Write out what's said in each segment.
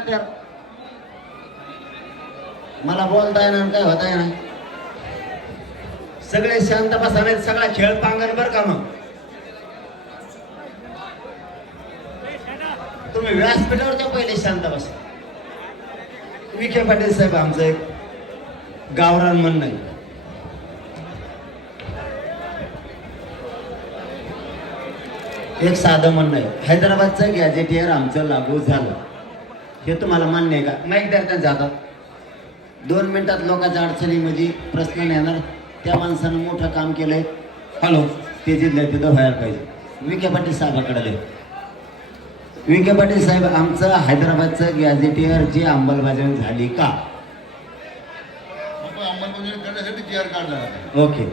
Matter मला बोलता येणार काय होता येणार? सगळे शांत बसावे सगळा खेळ पांगण बर का मग? तुम्ही व्यासपीठावरच्या पहिले शांत बसा. विखे पाटील साहेब आमचं एक गावरान म्हणणं आहे. एक साधं म्हणणं आहे. हैदराबादचं गॅजेटियर आमचं लागू झालं. हे तुम्हाला मान्य आहे का? माहीत द्या हातात दोन मिनिटात लोकांच्या अडचणीमध्ये प्रश्न नाही येणार त्या माणसानं मोठं काम केलंय. हॅलो ते जिल्ह्यात तिथं व्हायला पाहिजे. विखे पाटील साहेबाकडे दे विखे पाटील साहेब आमचं हैदराबादचं गॅजेटियर जी अंमलबजावणी झाली का? आपण अंमलबजावणी करण्यासाठी जी आर काढला. ओके.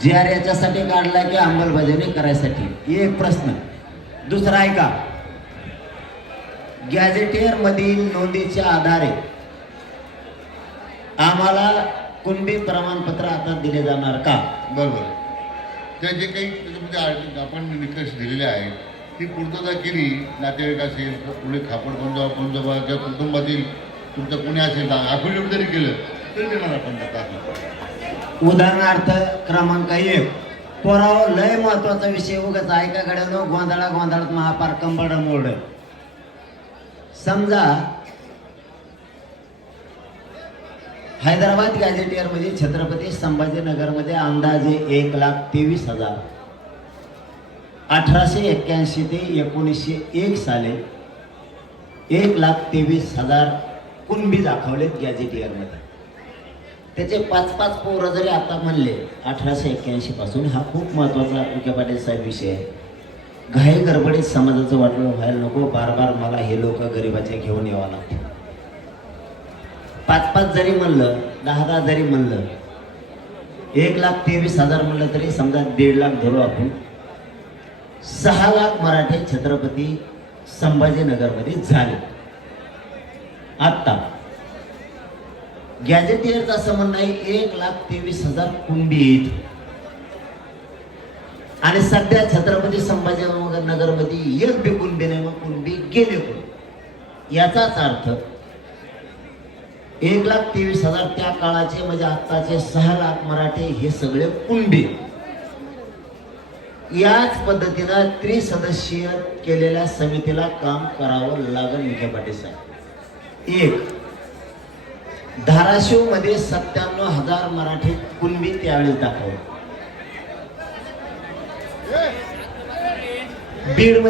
जी आर याच्यासाठी काढला की अंमलबजावणी करायसाठी? एक प्रश्न. दुसरा आहे का? गॅझेटियर मधील नोंदीच्या आधारे आम्हाला कुणबी प्रमाणपत्र आता दिले जाणार का? बरोबर. त्या जे काही त्याच्यामध्ये आपण निकष दिलेले आहेत ती पूर्तता केली नातेवाईक असेल पुढे खापड कोणजा कोणजोबा किंवा कुटुंबातील तुमचं कोणी असेल affidavit जरी केलं तरी देणार आपण उदाहरणार्थ क्रमांक एक. पोराव लय महत्त्वाचा विषय उगाच ऐका गड्यानं गोंधळा गोंधळात महापार कंबड मोड समजा हैदराबाद गॅझेटियरमध्ये छत्रपती संभाजीनगरमध्ये अंदाजे एक लाख तेवीस हजार अठराशे एक्क्याऐंशी ते एकोणीसशे एक साले एक लाख तेवीस हजार कुणबी दाखवलेत गॅझेटियरमध्ये. त्याचे पाच पाच पोरं जरी आता म्हणले अठराशे एक्क्याऐंशी पासून हा खूप महत्त्वाचा विखे पाटील साहेब विषय आहे. घाई गडबडीत समाजाचं वाटलं व्हायला नको. बार बार मला हे लोक गरिबाचे घेऊन यावं लागतं. पाच पाच जरी म्हणलं दहा दहा जरी म्हणलं एक लाख तेवीस हजार म्हणलं तरी समजा दीड लाख धरू आपण. सहा लाख मराठे छत्रपती संभाजीनगरमध्ये झाले. आत्ता. गॅजेटियरचं असं म्हणणं आहे एक लाख तेवीस हजार कुणबी आणि सध्या छत्रपती संभाजीनगर नगरमध्ये एक बी कुणबी नाही मग कुणबी गेले कोण? याचाच अर्थ एक लाख तेवीस हजार त्या काळाचे म्हणजे आत्ताचे सहा लाख मराठे हे सगळे कुणबी याच पद्धतीनं त्रिसदस्यीय केलेल्या समितीला काम करावं लागेल विखे पाटील साहेब एक धाराशिवमध्ये सत्त्याण्णव हजार मराठी कुणबी त्यावेळी दाखवले. बीडमध्ये